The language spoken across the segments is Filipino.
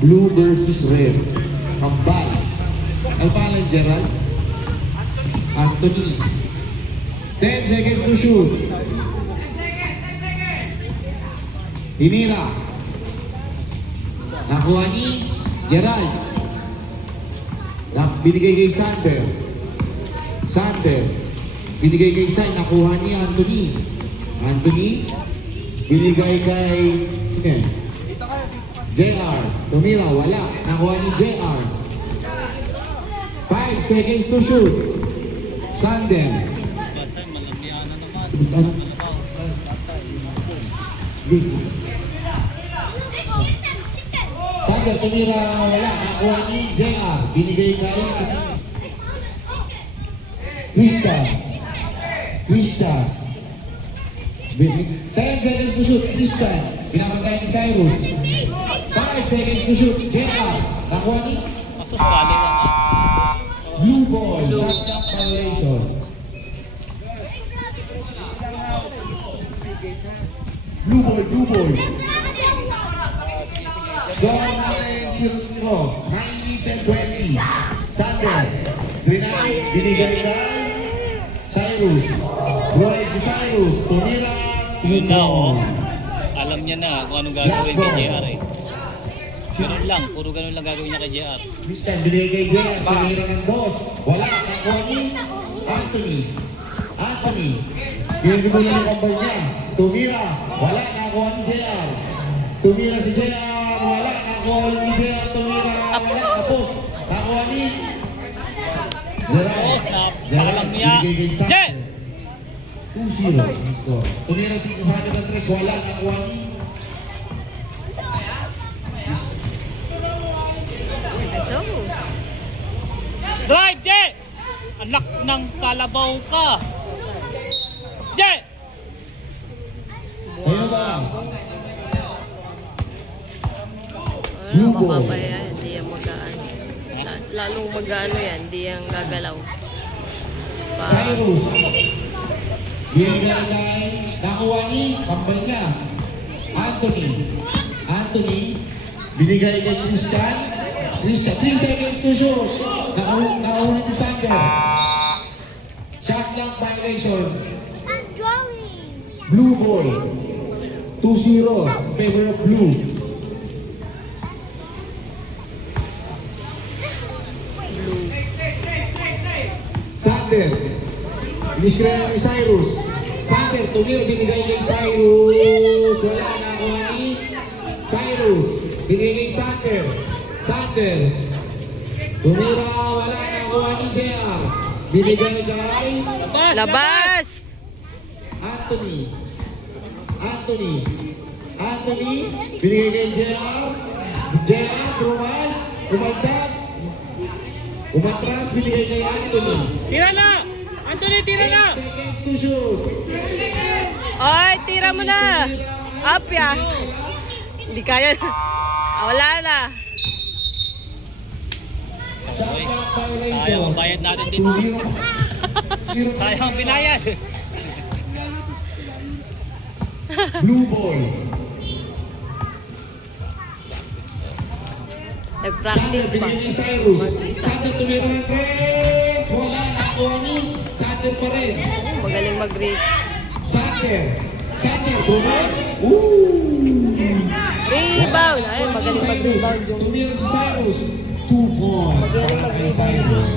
Blue versus red. Ambal. Ang pangalan, Gerald? Anthony. 10 seconds to shoot. Hinira. Nakuha ni Gerald. Binigay kay Sander. Sander. Binigay kay Sai. Nakuha ni Anthony. Anthony. Binigay kay... Sige. JR. Tumira. Wala. Nakuha ni JR. 5 seconds to shoot. Sander. Sander, tumira, wala. Nakuha ni JR. Binigay kay Christian. Christian. 10 seconds to shoot. Christian. Pinapantay ni Cyrus. 5 seconds to shoot. JR. Nakuha ni Blue ball. Shot clock violation. Blue ball, blue ball. Score natin 0-0. 90 and 20. Sander. Drenay. Binigay kay Cyrus. Buhay si Cyrus. Tumira. Yun na, oh. Alam niya na kung anong gagawin kay JR eh. Ganun lang, puro ganun lang gagawin niya kay JR. Christian, binigay kay JR. Tumira ng boss. Wala. Nakuha ni Anthony. Anthony. Binigay mo lang ang number niya. Tumira. Wala. Nakuha ni JR. Tumira si JR. Wala. Nakuha ni JR. Tumira. Wala. Tapos. Nakuha ni Oh, snap. Pakalang niya. Jen! 2-0 ang score. Tumira si Fernando Andres. Wala. Nakuha ni Drive, Je! Anak ng kalabaw ka. Je! Ayun ba? Ano, mababa yan, hindi yan magaan. Lalong magano yan, hindi yan gagalaw. Cyrus. Binigay kay nakuha ni kambal niya. Anthony. Anthony. Binigay kay Christian. Christian. 3 seconds to shoot. Nakuha ni Sander. Shot clock violation. Blue ball. 2-0. Favor of blue. Sander. Iniskriya ni Cyrus. Sander, tumira, binigay kay Cyrus. Wala, nakuha ni Cyrus. Binigay kay Sander. Sander. Tumira, wala, nakuha ni JR. Binigay kay Labas! Anthony. Anthony. Anthony. Binigay kay JR. JR, Truman. Umagdag. Umatras, binigay kay Anthony. Tira na! Anthony, tira na! 8 seconds to shoot. Oy, tira mo na! Up ya! Hindi kaya. Wala na. Shot clock violation. Sayang ang bayad natin dito. 2-0. Sayang ang binayad. Blue ball. Nag-practice Sander, pa. binigay kay Cyrus. Sander, tumira ng 3. Wala, nakuha ni Sander pa rin. Magaling mag-read. Sander. Sander, Truman. Rebound! Ay, magaling mag-rebound yung Tumira si Cyrus. 2 points. magaling Para kay mag-rebound Cyrus.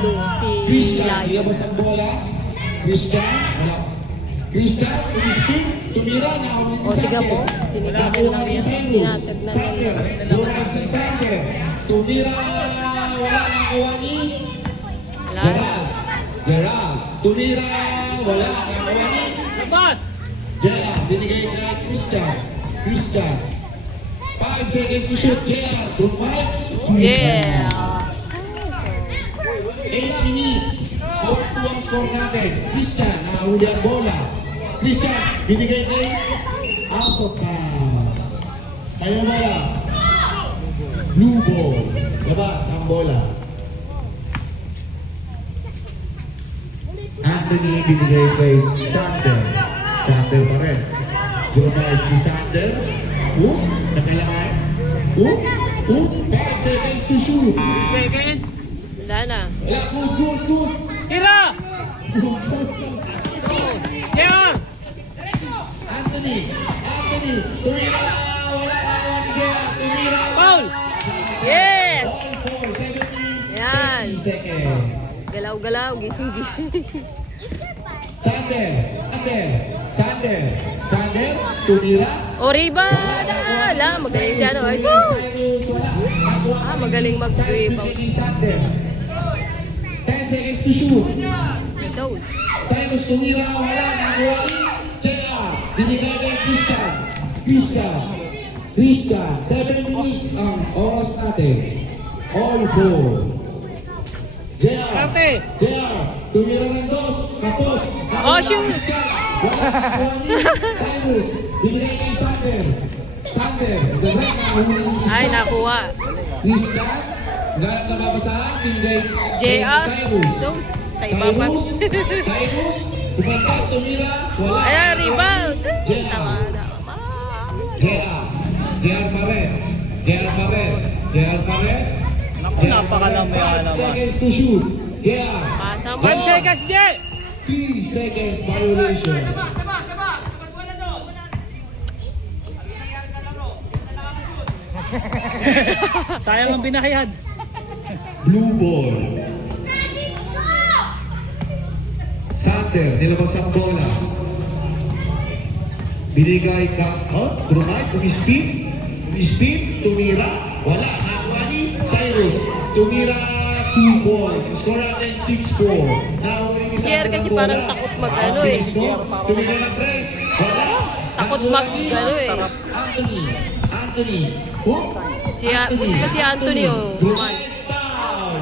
yung si Christian, Layo. ilabas ang bola. Christian, wala. Christian, tumispin, tumira, nakuha ni O, tignan mo. Sander. Tinignan Nakuha lang ni yan. Cyrus. Tinatag na Sander, lang. duraan si Sander. Tumira, wala, nakuha ni Wala. Gerald. Gerald, tumira, wala, nakuha ni Labas! Gerald. Binigay kay Christian. Christian. 5 seconds to shoot. Gerald, Truman. Yeah! 8 minutes. 4-2 ang score natin. Christian, nakahuli ang bola. Christian, binigay kay out of pass. Tayo na lang. Blue ball. Labas ang bola. Anthony binigay kay Sander. Sander pa rin. Gumamit si Sander. Nakailangan. Hook. 5 seconds to shoot. Seconds. Wala na. Wala, good. Tira! Good. JR! Anthony. Tumira. Wala na ako ni Gea. Tumira. Foul! Yes! All 4, 7 minutes, Yan. 30 seconds. Galaw-galaw, gising-gising. Sander. Tumira. O, rebound! Wala, magaling si ano. Ay, sus! Wala. Magaling mag-rebound. Sander. 10 seconds to shoot. Sus. Cyrus tumira, wala. Nakuha ni JR. Binigay kay Christian. 7 minutes ang oras natin. All 4. JR. Tumira ng 2. Tapos. Oh, shoot! Wala. Nakuha ni Cyrus. Binigay kay Sander. The right na huli ni Ay, Christian. nakuha. Christian. Ganap na babasahan. Binigay kay JR. Cyrus. Sus. Sa iba pa. Cyrus, kumanta, tumira, wala. Ayan, rebound. JR. Tama na. JR Paret. Naku, napakalamaya naman. 5 seconds to shoot. JR. Pasang 5 seconds, J! 3 seconds violation. Sayang ang binahayad. Blue ball. Sander, nilabas ang bola. Binigay ka, Brunei, umispin, tumira, wala, nakuha ni Cyrus. Tumira, 2 balls. Score natin 6-4. Nahuli ni JR Sander kasi ang bola. parang takot mag-ano eh. Tumira ng 3, wala. Takot mag-ano eh. Anthony. Hook. Buti pa si Anthony oh. Brunei,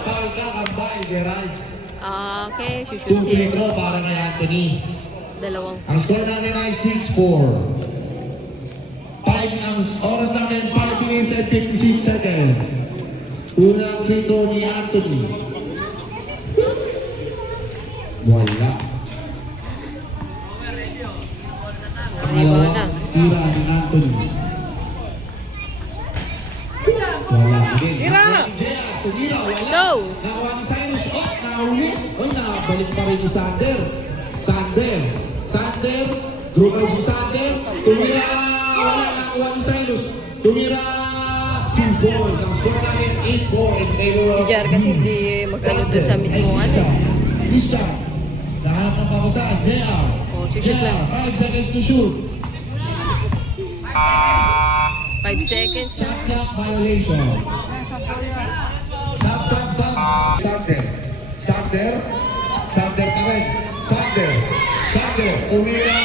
foul ka, kambay, Gerald. Ah, okay. 2 Shoot free siya. throw para kay Anthony. Dalawang. Ang score natin ay 6-4. Ang oras natin 5 minutes and 56 seconds. Unang free throw ni Anthony. Wala. Rebound na. Tira ni Anthony. Wala. Tira! Tumira, wala. So, Nakuha ni Cyrus. Nahuli. Nakabalik pa rin ni Sander. Drumay si Sander. Tumira. Wala. Nakuha ni Cyrus. Tumira. 2 balls. Ang score natin 8-4 in favor of si JR kasi hindi mag-ano dun sa mismo ano. Christian. Lahat ng pakutaan. JR. Oh, shoot lang. 5 seconds to shoot. 5 seconds na. Shot clock violation. Stop. Sander pa rin. Sander. Umira.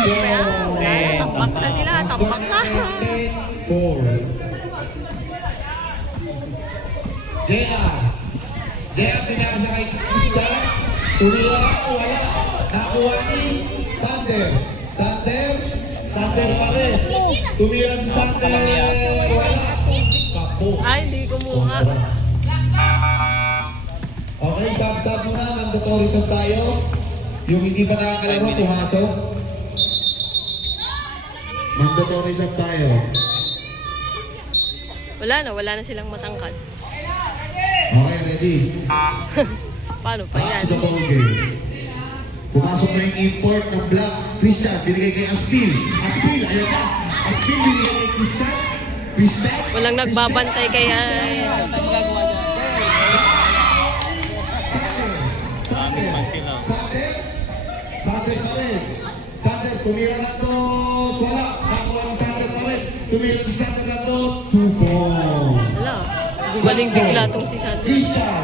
Wala na, tampak na sila. Tampak na. 4. JR pinasa kay Christian. Umira. Wala. Nakuha ni Sander pa rin. Tumira si Sander. Wala. Kapo. Ay, hindi kumuha. Okay, sab-sab muna. Mandatory sab tayo. Yung hindi pa nakakalaro, pumasok. Mandatory sab tayo. Wala na silang matangkad. Okay, ready? Paano pa Back yan? to the ball game. Pumasok na yung import ng Black Christian. Binigay kay Aspil. Ayan na. Aspil binigay kay Christian. Walang nagbabantay kaya. Dami pa sila. Sander pa rin. Sander, tumira ng 2. Wala. Nakuha ng Sander pa rin. Tumira si Sander ng 2. 2 balls. Wala. Gumaling bigla tong si Sander. Christian.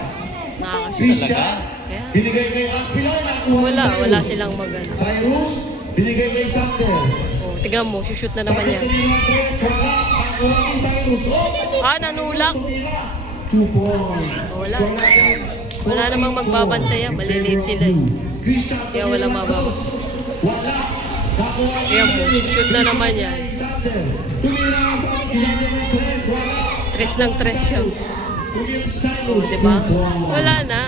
Nakakashoot. Christian. Kaya, Binigay kay Aspil. wala silang magano. Cyrus. Binigay kay Sander. Oh, tignan mo, shoot na naman yan. Wala. Nakuha ni Cyrus. Ah, nanulak. 2 balls. Wala. Wala namang magbabantay yan. Maliliit sila eh. Kaya walang mababa. Wala. Nakuha ni Kaya mo, shoot na naman yan. Sander. Tumira si Sander ng 3. Wala. 3 ng 3 siya. Tumira si Cyrus. Oh, diba? Wala na.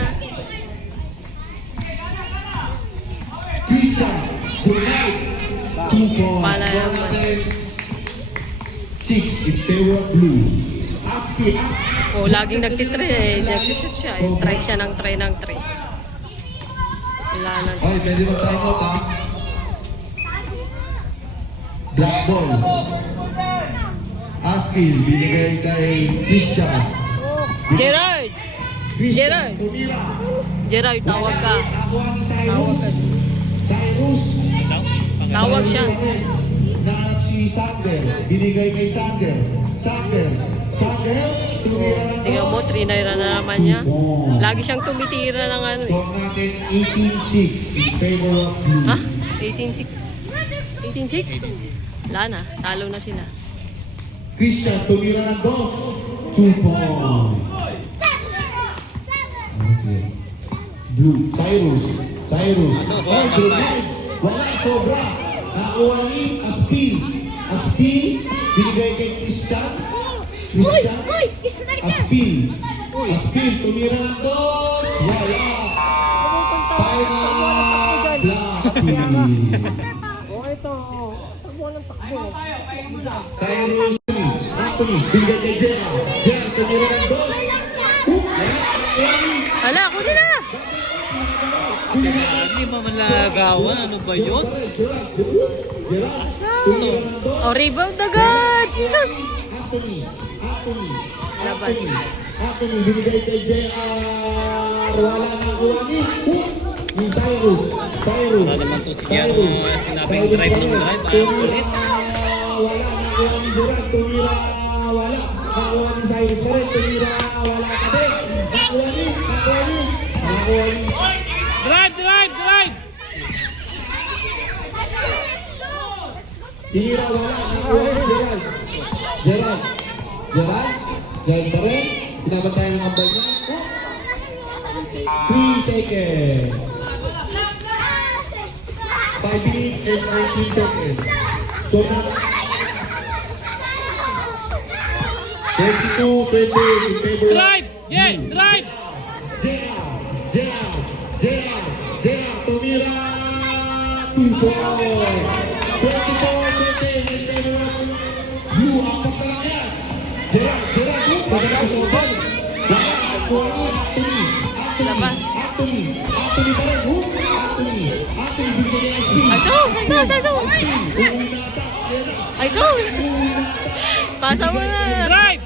Christian. Brunei. 2 balls. Pala Score naman. natin 6 in favor of blue. Aspie up. O, laging nagtitre eh. Nagsisit siya eh. Try siya ng try ng tres. Wala na. Ay, pwede mo time out ha. Black ball. Aspie, binigay kay Christian. Gerard! Christian, Gerard. tumira. Gerard, tawag ka. Nakuha ni Tawag Cyrus. ka. Cyrus. Tawag siya. Nahanap si Sander. Binigay kay Sander. Sander. Sander. Tumira ng Tingnan mo, trinayra na naman niya. Lagi siyang tumitira ng ano eh. Score natin 18-6 in favor of blue. Ha? 18-6? 18-6? Wala na, talo na sila. Christian, tumira ng dos. 2 points. Sige. Blue. Cyrus. Cyrus. Ay, grenade. Wala, sobra. Nakuha ni Aspin. Aspin, binigay kay Christian. Christian. Aspin. Aspin, tumira ng dos. Wala. Final. Black team. Cyrus. Anthony, binigay kay Jera. Jera, tumira ng dos. Hala, ako din na! Hindi ba manlagawan? Ano ba yun? Oh, rebound agad! Sus! Anthony, Labas. Anthony, binigay kay JR. Wala na kuha ni Cyrus. Wala naman to si Jan. Sinabing drive ng drive. Ayaw ulit. Wala na kuha ni Gerard. Tumira, wala. Nakuha ni Cyrus pa rin. Tumira, wala ka din. Nakuha ni. Drive! Tumira, wala. Nakuha ni Gerard. Gerard pa rin. Pinabantayan ng ambay niya. 3 seconds. 5 minutes and 19 seconds. Score na. 22-20 in favor. Drive! Yeah! Drive! Tumira. 2 points. 24-20 in favor of blue. Apat na lang yan. Gerard. Pagkakasobal. Wala. Anthony pa rin. Anthony, binigay niya ang Ay, sus! Ay, sus! Pasa mo na! Drive!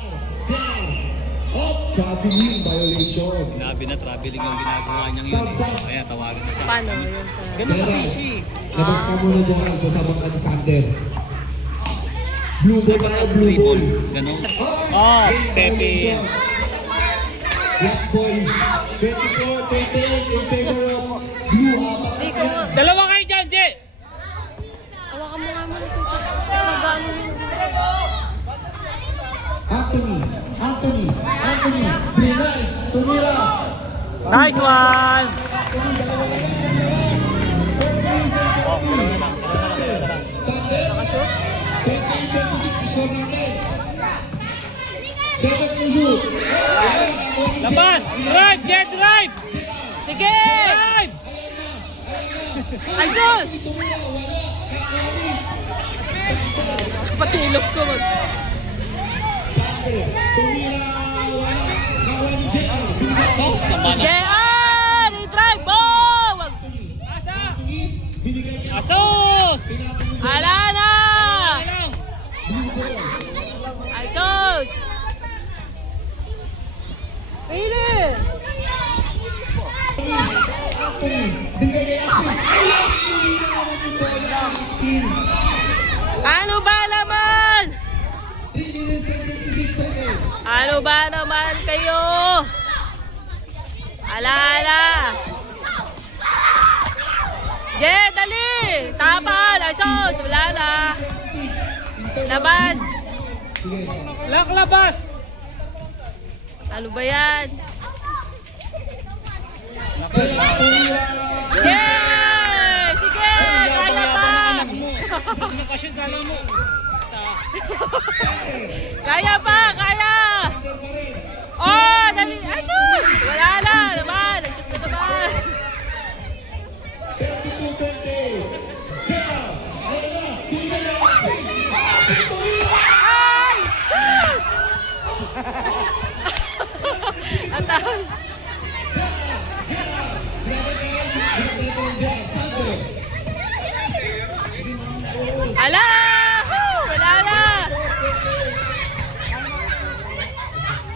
traveling violation. Grabe na traveling yung ginagawa niyang yun. Kaya tawagin na. Paano yun? Ganun kasi siya. Labas ka muna doon kasama ka ni Sander. Blue ball tayo, blue ball. Ganun. Oh, step in. Black ball. 24-28 in favor of blue. Hindi ko nga. Dalawa kayo dyan, Jay! Hawakan mo nga muna ito. Nagano yun. Anthony, Brinay, tumira. Nice one! Nakashoot? 7 puso. Labas! Drive! Get drive! Sige! Drive! Ay, sus! Pati ilok ko mag... Sauce naman. JR! I-drive mo! Wag... Asos! Ala na! Lang. Ay, sus! Pili! Ano ba naman? Ano ba naman kayo? Ala! Je, dali! Tapal! Ay, sus! Wala na! Labas! Lang labas! Ano ba yan? Yeah! Sige! Kaya pa! Hindi na kasi kala mo. Kaya pa! Kaya! Oh! Dali! Ay, sus! Wala na! Naman! Nag-shoot na naman! Ay!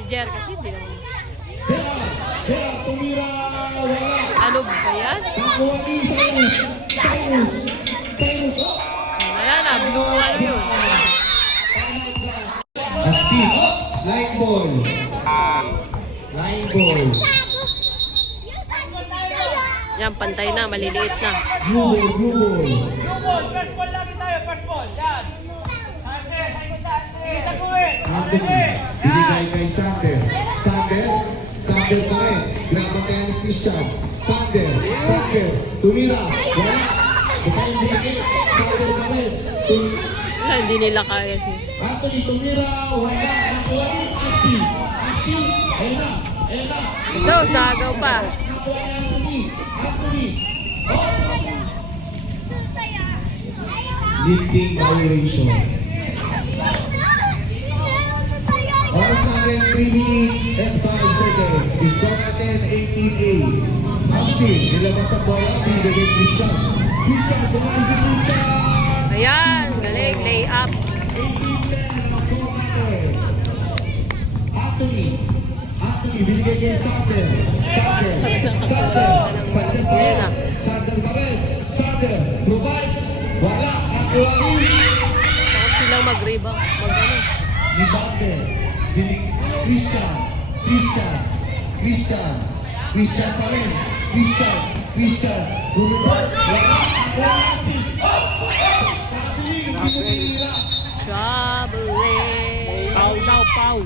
Jer kasi hindi naman. Kaya, tumira, wala. Ano ba yan? Nakuha ni Cyrus. Oh! Ayan na, blue ano yun. Astig. Line ball. Line ball. Yan, pantay na, maliliit na. Blue ball. First ball lagi tayo, first ball. Yan. Anthony, binigay kay Sander. Sander pa rin. Grabe tayo ni Christian. Sander, tumira. Wala. Bukay yung binigay. Sander pa rin. Wala, hindi nila kaya si. Anthony, tumira. Wala. Nakuha ni Asti. Ayun na. So, sagaw pa. Nakuha ni Anthony. Oh! Lifting violation. Oras natin 3 minutes and 5 seconds. Score natin 18-8. Astin, nilabas ang bola. Binigay kay Christian. Kumain si Christian. Ayan, galing, lay up. 18-10 ang score natin. Anthony, binigay kay Sander. Sander pa rin. Sander, provide. Wala. Nakuha ni Takot silang mag-rebound. Mag-ano. ni Sander. Christian pa rin. Christian. Rumipot. Wala. Troubling. Pau daw, pau.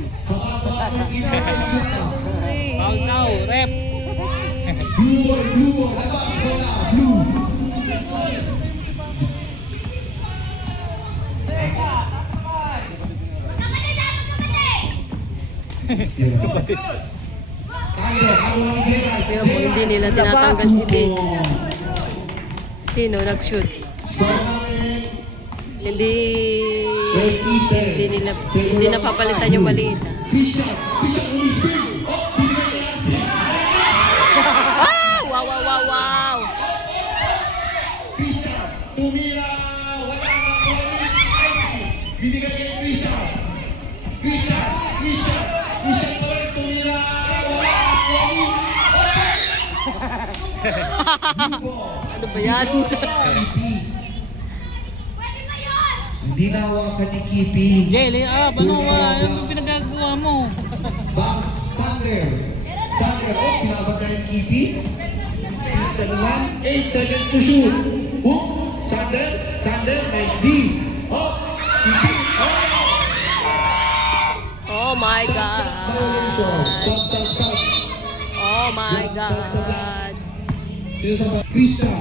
Pau daw, rep. Blue ball. Labas bola. Blue. Kaya po hindi nila tinatanggal hindi. Sino nag-shoot? Hindi napapalitan yung maliit. Christian, Ah! Wow! Christian, tumira, wala na ko. Binigay kay Christian pa rin, tumira, wala na ko. Ano ba yan? Hindi nawakan ni Kipi. Jelly up, ano pinagagawa mo? Bang, Sander, pinabat na yung Kipi. Christian naman, 8 seconds to shoot. Hook, Sander, nice D. Oh, Kipi, Oh my God. violation. Stop. Oh my God. Sino sa mga? Christian.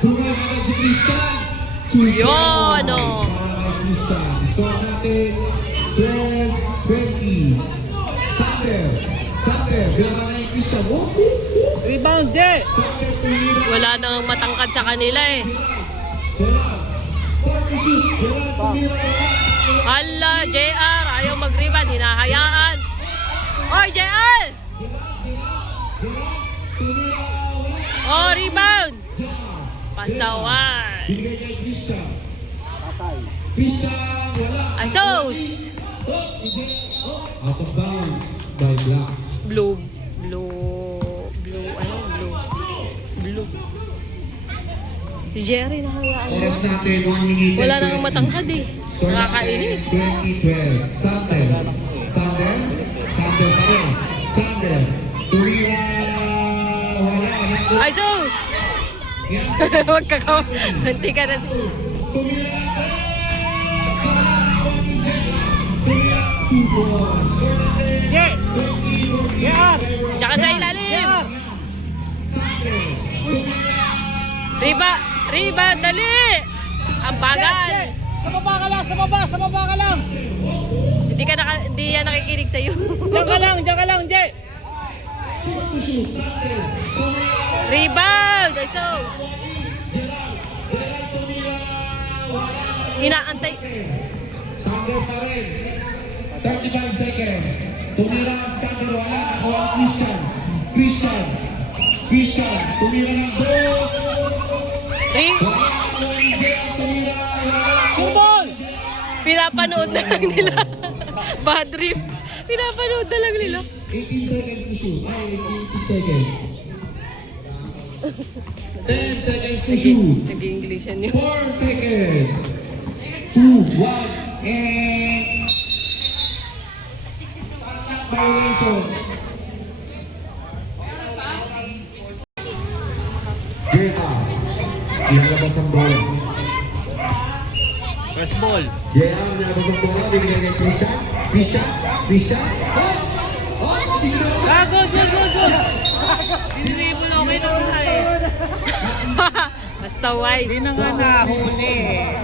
Tumira na si Christian. Yun, oh. Christian. Score natin 12-20. Sander. Bilang na yung Christian. Rebound, Je! Sander, tumira. Wala nang matangkad sa kanila eh. Gerard. 40 shoot. Gerard, tumira. Hala, JR, ayaw mag-rebound, hinahayaan. Oy, JR! Oh, rebound! Pasawan. Binigay kay Christian. Christian, wala. Asos! Out of bounds by Black. Blue. Si Jerry, nahayaan mo. Oras natin 1 minute. Wala nang matangkad eh. Score Nakakainis. 2012. Sander pa rin. Sander. Tumira. Wala. Ay, sus! Huwag ka ka. Hindi ka na. Tumira. Je! JR! Tsaka sa ilalim. Riba, dali! Ang bagal. Sa baba ka lang! Hindi yan nakikinig sa'yo. Diyan ka lang, Je! Rebound! Ay, sus! Inaantay. Sander pa rin. 35 seconds. Tumira ang Sander. Wala. Nakuha ang Christian. Tumira ng boss. Wala. Nakuha ni Jay. Tumira. Wala. Shoot ball! Pinapanood na lang nila. Bad trip. Pinapanood na lang nila. 18 seconds to shoot. Ay, 18 seconds. 10 seconds to shoot. Nag-English yan yun. 4 seconds. 2, 1, and... Violation. JR. Nilabas ang bola. First ball. JR, nilabas ang bola. Binigay kay Christian. Christian. Oh! Oh! Hindi na ako. Ah, goal! Dinribble okay na muna eh. Basta wide. Hindi na nga nahuli eh.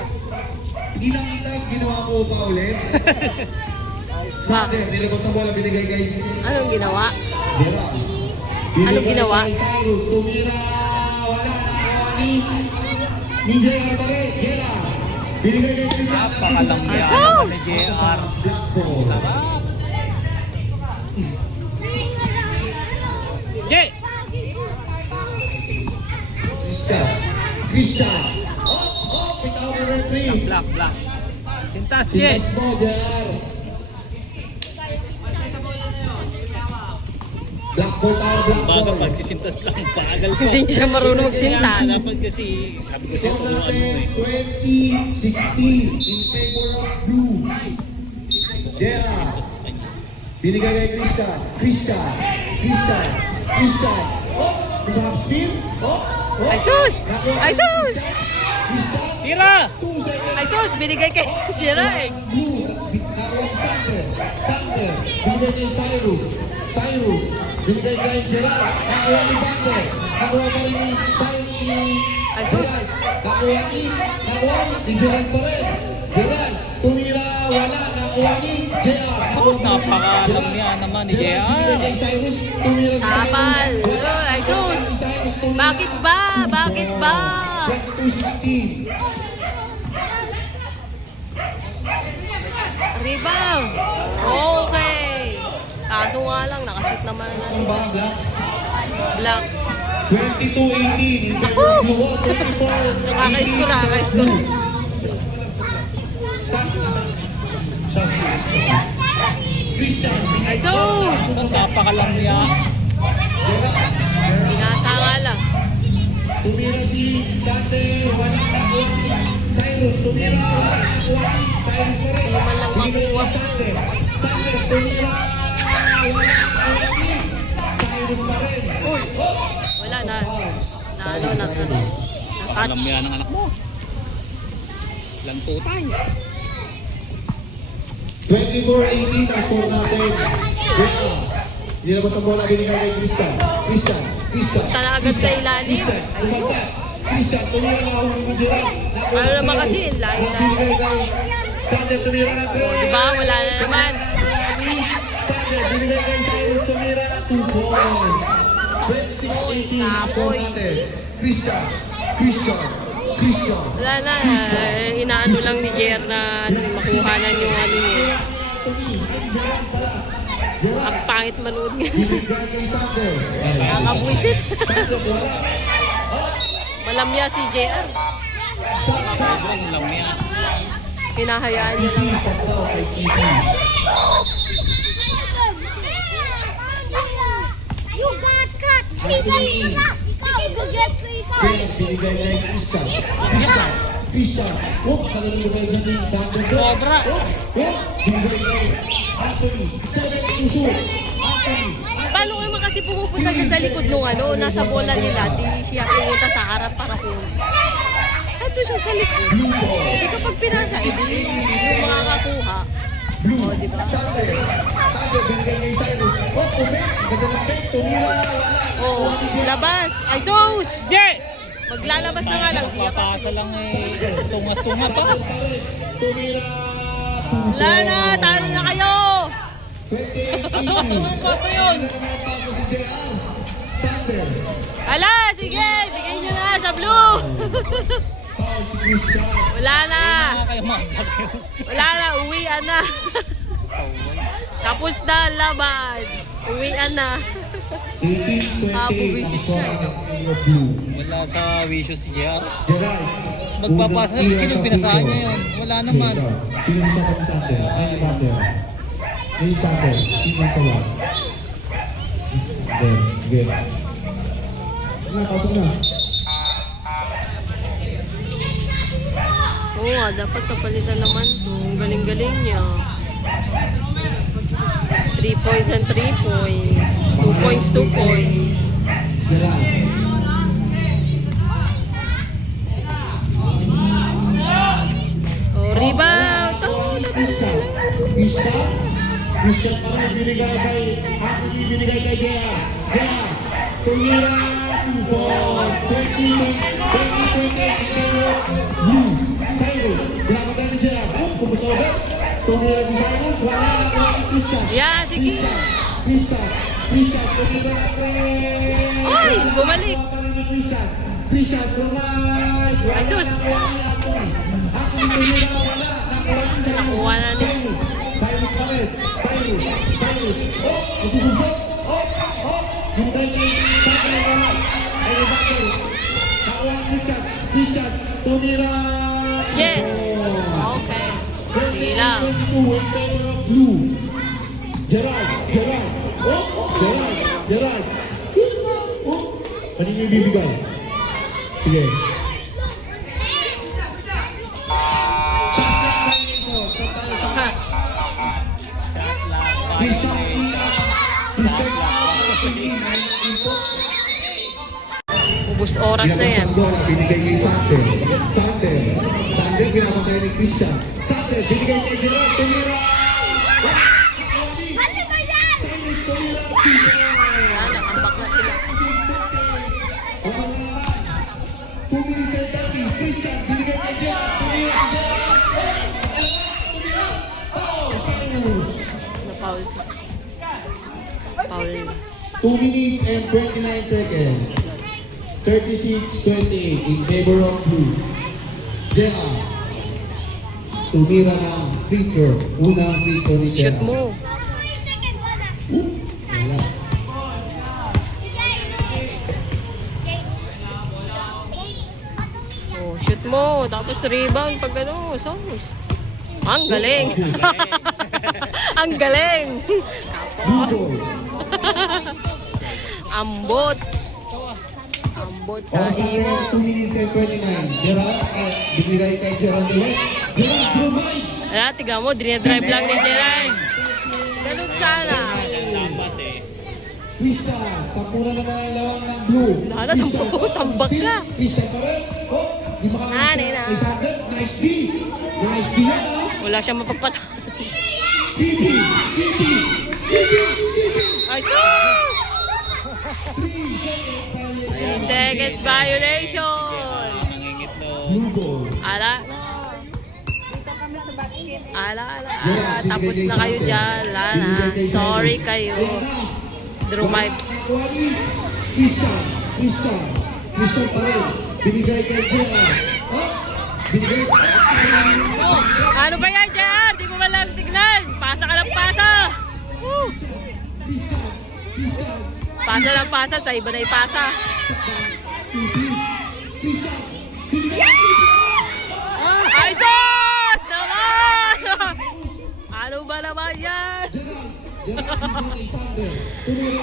Hindi lang kita ginawa ko pa ulit. Sander, nilabas ang bola. Binigay kay Anong ginawa? JR. Anong ginawa? Cyrus, tumira. Wala na ni JR pa rin. JR. Binigay kay Christian. Napakalangya Aso! naman ni JR. Black ball. Sarap. Jay! Christian. Oh, bitaw ng referee. Black. Sintas, Jay! Sintas mo, JR. Black ball tayo, black Baga ball. pagsisintas lang, bagal ko. Hindi siya marunong magsintas. Dapat kasi, sabi ko sa'yo, Score kung ano natin, eh. 20-16 in favor of blue. JR. Binigay kay Christian. Oh, top spin. Oh. Ay sus! Ay sus! Christian. Tira! 2 seconds. Ay sus! Binigay kay Shira eh. Blue. Nakuha ni Sander. Binigay kay Cyrus. Binigay kay Gerard. Nakuha ni Bander. Nakuha pa rin ni Cyrus. Ay sus! Nakuha ni Gerard pa rin. Gerard. Tumira. Wala. Nakuha ni Gerard. Tapos napakalamya naman ni Binigay JR. kay Cyrus. Tumira sa Tapal! Oh, ay sus! Bakit ba? 22-16. Rebound! Okay! Kaso nga lang, nakashoot naman na si Black. 22-18 in favor of blue. 24. Nakaka-score. Christian. Ay sus! Napakalamya. Pinasa nga lang. Tumira si Dante, wala na si Cyrus, tumira, wala na si Cyrus pa rin. Hindi man lang makuha. Sander, tumira, wala na si Cyrus pa rin. Wala na. Nalo na. Na-touch. Lamya ng anak mo. Lantutan. 24-18 ang score natin. Nilabas ang bola, binigay kay Christian. Punta na agad sa ilalim. Ayun. Christian, tumira na ako ng Gerard. Ano naman kasi, layo na. Binigay kay Sander, tumira na O, diba? Wala na naman. Sander, binigay kay Cyrus, tumira na 2 points. 26-18 ang score natin. Christian. Wala na. Inaano lang ni Jer na makuhanan yung ano niya. Ang pangit manood nga. Binigay kay Sander. Nakakabwisit. Sander, wala. Malamya si JR. Sobrang lamya. Hinahayaan niya lang. You got cut. Ikaw, gaget ko ikaw. James, binigay kay Christian. Oh, kagaling mo kayo sa Sander. Sobra. Binigay kay Anthony. 7 to shoot. Anthony. Paano naman kasi pumupunta siya sa likod nung ano, nasa bola nila, di siya pumunta sa harap para kunin. Ito siya sa likod. Blue ball. Hindi kapag pinasa, yung makakakuha. Blue. O, di ba? Sander, binigay kay Cyrus. Oh, Ubek. Ganda ng pek. Tumira. Wala. Oh, labas. Ay, sus! Jay! Maglalabas na nga lang. Di ako. Papasa lang eh. Sunga-sunga pa. Tumira. Wala na, talo na kayo! Pasok, sunong paso yun. Sander. Ala, sige! Bigay nyo na sa blue! Foul si Christian. Wala na! Kayo magdagay. Wala na, uwian na! Tapos na ang laban! Uwian na! 18-20 Ah, buwisit ka eh. ang blue. Wala sa wisyo si JR. Gerard. Magpapasa na. Sino yung pinasahan niya yun? Wala naman. Sino sa Sander? Ay, Sander. May soccer. Tingnan ko lang. Game. Pasok na. Oo nga, dapat kapalitan naman to. Ang galing-galing niya. 3 points and 3 points. 2 points, 2 points. Gerald. Oh, rebound! Christian pa rin binigay kay Anthony, binigay kay Gea. Gea, tumiran for 20-20 Blue, Cairo, ginagawa ni Gea. Pumusok ulit. Tumiran ni Cyrus, wala na Christian. Yeah, sige. Christian, tumiran rin. Oy, bumalik. Christian, bumalik. Ay, sus. Anthony, tumiran, wala. Nakuha na ni. Cyrus pa rin. Cyrus. Oh, magugugok. Oh. Hintay kay Sakay wala. Ay, Bakay. Nakuha Christian. Tumira. Yeah. Okay. Sige lang. In favor of Blue. Gerald. Oh, Gerald. Oh. Kanina yung bibigay. Sige. Ubus oras na yan. Binigay kay Sander. Sander pinapatay ni Christian. Sander binigay kay Gerard. Tumira! Ano ba yan? Yan, nakambak na sila. 2 minutes and 30. Christian binigay kay Gerard. Tumira! Na-foul siya. Foul. 2 minutes and 29 seconds. 36-28 in favor of Blue. Gerard. Tumira ng free throw. Unang free throw ni Shoot Gerard. mo. Wala. Oh, shoot mo. Tapos rebound pag ano. Sauce. Ang galing. Ang galing. Blue ball. Ambot. Ambot sa Oras natin, imo. 2 minutes and 29. Gerard, binigay kay Gerard ulit. Gerard, provide! Ayan, tiga mo. Dinedrive lang ni Gerard. Ganun sana. Dapat eh. Christian, tapunan naman ang lawang ng Blue. Lala, sampu, tambak ka. Christian pa rin. Oh, di Nanay na. Alexander, nice B. Nice B yan, ha? Wala siyang mapagpata. PP. Ay, sus! 3 seconds violation. Nangingitlog. Blue ball. Ala. Tapos na kayo dyan. Lana. Sorry kayo. Drew my... Christian pa rin. Binigay kay Gerard. Oh, binigay Ano ba yan, JR? Di ko malang tignan. Pasa ka lang pasa. Woo! Christian. Pasa lang pasa. Sa iba na ipasa. Ay, sus! Naman! Ano ba naman yan?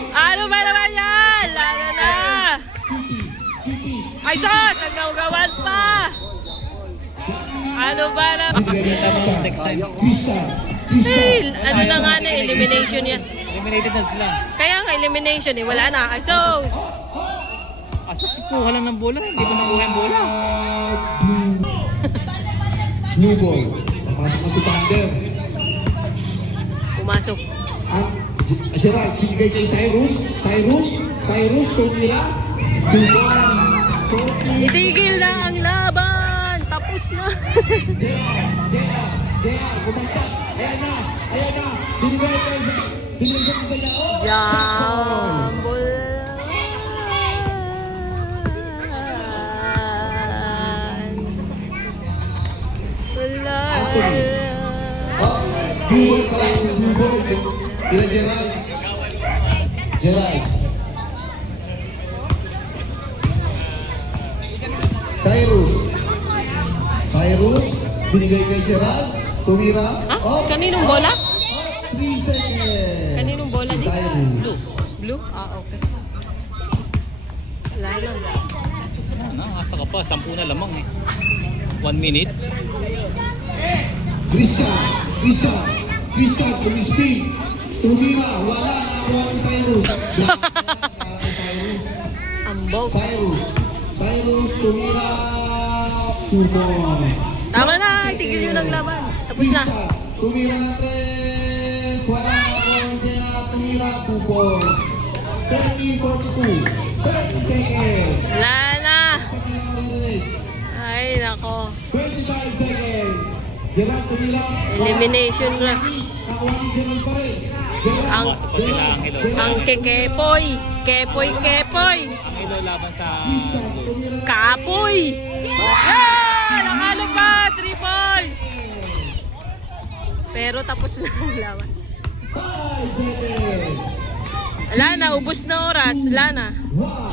Ano ba naman yan? Lalo na! Ay, sus! Ang gawgawan pa! Ano ba naman? Next time. Hey, ano na nga na, elimination yan. Eliminated na sila. Kaya nga, elimination eh. Wala na. Ay, sus! Asa si kuha lang ng bola. Hindi mo nakuha yung bola. Blue ball. Papasok na si Pander. Pumasok. Ang Gerard, binigay kay Cyrus, tumira. Itigil na ang laban! Tapos na! Bumagsak. Ayan na. Binigay kay Gerard. Jambol! Wala. Blue ball. Sila Gerard. Cyrus, binigay kay Gerard. Tumira. Ha? Kaninong bola? 3 seconds. Kaninong bola di? Cyrus. Blue. Blue? Ah, okay. Wala lang. Asa ka pa, 10 na lamang eh. 1 minute. Christian, speed. Tumira, wala na ako ang Cyrus. Ambog. Cyrus, tumira. 2 points. Tama na, tigil yun ang laban. Tapos na. Tumira ng 3. Wala na ako ang Jaya. Tumira, 2 points. 30-42. 30 seconds. Wala na. Second eliminate. Ay, nako. 25 seconds. Gerard tumira. Elimination na. Nakuha ni Gerard pa rin. Ang, Pasok pa sila Angelo. ang kekepoy. Kepoy. Angelo laban sa Kapoy. Yeah! Nakalo pa. 3 points. Pero tapos na ang laban. 5 seconds. Wala na, ubos na oras. Wala na. 1.